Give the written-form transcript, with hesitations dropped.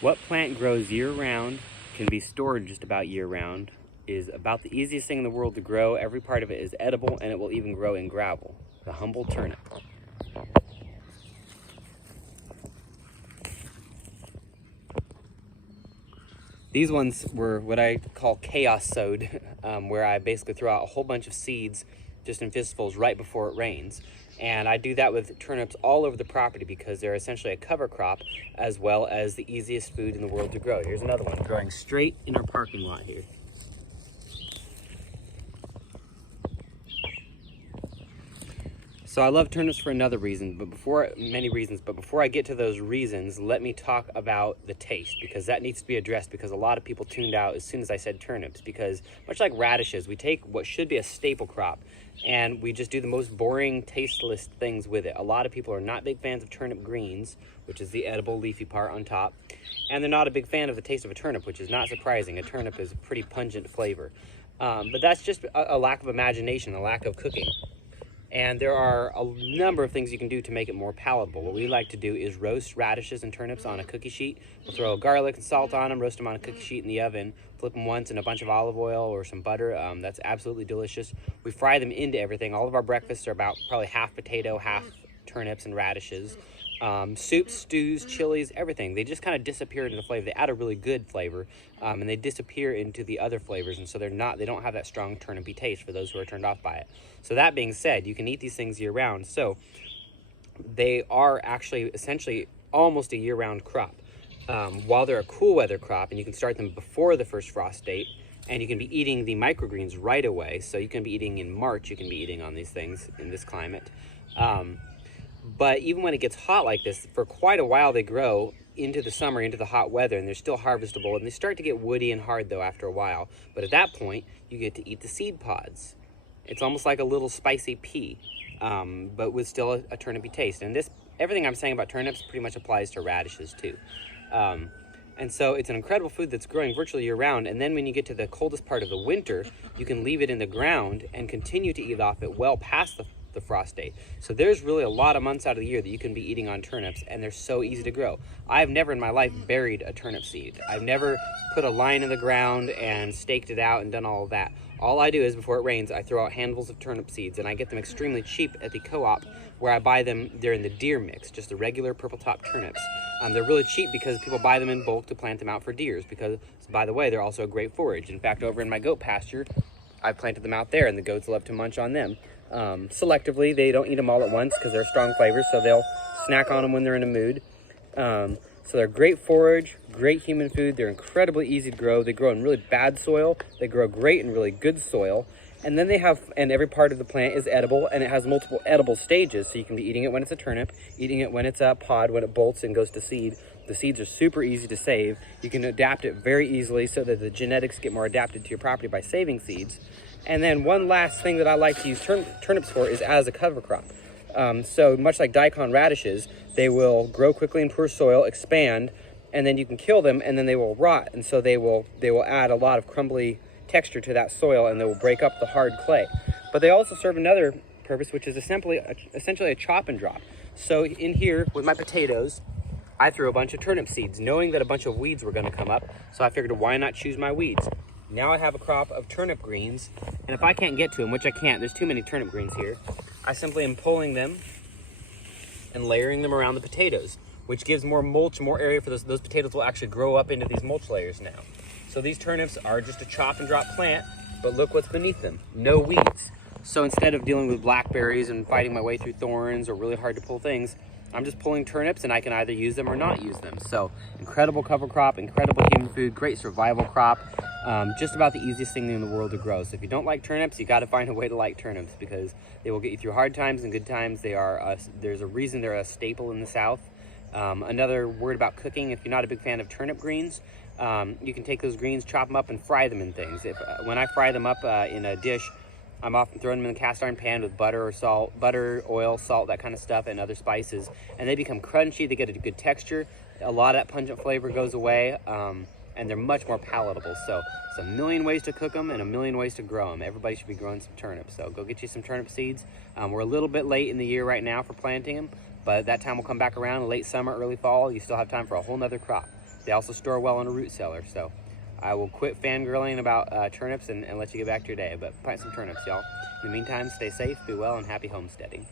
What plant grows year-round, can be stored just about year-round, is about the easiest thing in the world to grow. Every part of it is edible, and it will even grow in gravel. The humble turnip. These ones were what I call chaos sowed, where I basically throw out a whole bunch of seeds just in fistfuls right before it rains. And I do that with turnips all over the property because they're essentially a cover crop as well as the easiest food in the world to grow. Here's another one growing straight in our parking lot here. So I love turnips for another reason, many reasons, but before I get to those reasons, let me talk about the taste, because that needs to be addressed, because a lot of people tuned out as soon as I said turnips, because much like radishes, we take what should be a staple crop and we just do the most boring, tasteless things with it. A lot of people are not big fans of turnip greens, which is the edible leafy part on top, and they're not a big fan of the taste of a turnip, which is not surprising. A turnip is a pretty pungent flavor. But that's just a lack of imagination, a lack of cooking. And there are a number of things you can do to make it more palatable. What we like to do is roast radishes and turnips on a cookie sheet. We'll throw garlic and salt on them, roast them on a cookie sheet in the oven, flip them once in a bunch of olive oil or some butter. That's absolutely delicious. We fry them into everything. All of our breakfasts are about probably half potato, half turnips and radishes. Soups, stews, chilies, everything. They just kind of disappear into the flavor. They add a really good flavor, and they disappear into the other flavors, and so they don't have that strong turnipy taste for those who are turned off by it. So that being said, you can eat these things year round. So they are actually essentially almost a year-round crop. While they're a cool weather crop, and you can start them before the first frost date, and you can be eating the microgreens right away. So you can be eating in March, you can be eating on these things in this climate. But even when it gets hot like this, for quite a while they grow into the summer, into the hot weather, and they're still harvestable, and they start to get woody and hard though after a while. But at that point, you get to eat the seed pods. It's almost like a little spicy pea, but with still a turnipy taste. And everything I'm saying about turnips pretty much applies to radishes too. And so it's an incredible food that's growing virtually year round. And then when you get to the coldest part of the winter, you can leave it in the ground and continue to eat off it well past the frost date. So there's really a lot of months out of the year that you can be eating on turnips, and they're so easy to grow. I've never in my life buried a turnip seed. I've never put a line in the ground and staked it out and done all of that. All I do is before it rains, I throw out handfuls of turnip seeds, and I get them extremely cheap at the co-op where I buy them. They're in the deer mix, just the regular purple top turnips. They're really cheap because people buy them in bulk to plant them out for deers, because, by the way, they're also a great forage. In fact, over in my goat pasture, I planted them out there, and the goats love to munch on them. Selectively, they don't eat them all at once because they're strong flavors, so they'll snack on them when they're in a mood. So they're great forage, great human food. They're incredibly easy to grow. They grow in really bad soil. They grow great in really good soil. And then and every part of the plant is edible, and it has multiple edible stages. So you can be eating it when it's a turnip, eating it when it's a pod, when it bolts and goes to seed. The seeds are super easy to save. You can adapt it very easily so that the genetics get more adapted to your property by saving seeds. And then one last thing that I like to use turnips for is as a cover crop. So much like daikon radishes, they will grow quickly in poor soil, expand, and then you can kill them, and then they will rot. And so they will add a lot of crumbly texture to that soil, and they will break up the hard clay. But they also serve another purpose, which is essentially a chop and drop. So in here with my potatoes, I threw a bunch of turnip seeds, knowing that a bunch of weeds were going to come up. So I figured, why not choose my weeds? Now I have a crop of turnip greens, and if I can't get to them, which I can't, there's too many turnip greens here, I simply am pulling them and layering them around the potatoes, which gives more mulch, more area for those potatoes will actually grow up into these mulch layers now. So these turnips are just a chop and drop plant, but look what's beneath them, no weeds. So instead of dealing with blackberries and fighting my way through thorns or really hard to pull things, I'm just pulling turnips, and I can either use them or not use them. So incredible cover crop, incredible human food, great survival crop. Just about the easiest thing in the world to grow. So if you don't like turnips, you got to find a way to like turnips, because they will get you through hard times and good times. There's a reason they're a staple in the South. Another word about cooking: if you're not a big fan of turnip greens, you can take those greens, chop them up, and fry them in things. When I fry them up in a dish, I'm often throwing them in the cast iron pan with butter, oil, salt, that kind of stuff, and other spices, and they become crunchy. They get a good texture. A lot of that pungent flavor goes away. And they're much more palatable. So it's a million ways to cook them and a million ways to grow them. Everybody should be growing some turnips. So go get you some turnip seeds. We're a little bit late in the year right now for planting them, but that time will come back around, late summer, early fall. You still have time for a whole nother crop. They also store well in a root cellar. So I will quit fangirling about turnips and let you get back to your day. But plant some turnips, y'all. In the meantime, stay safe, be well, and happy homesteading.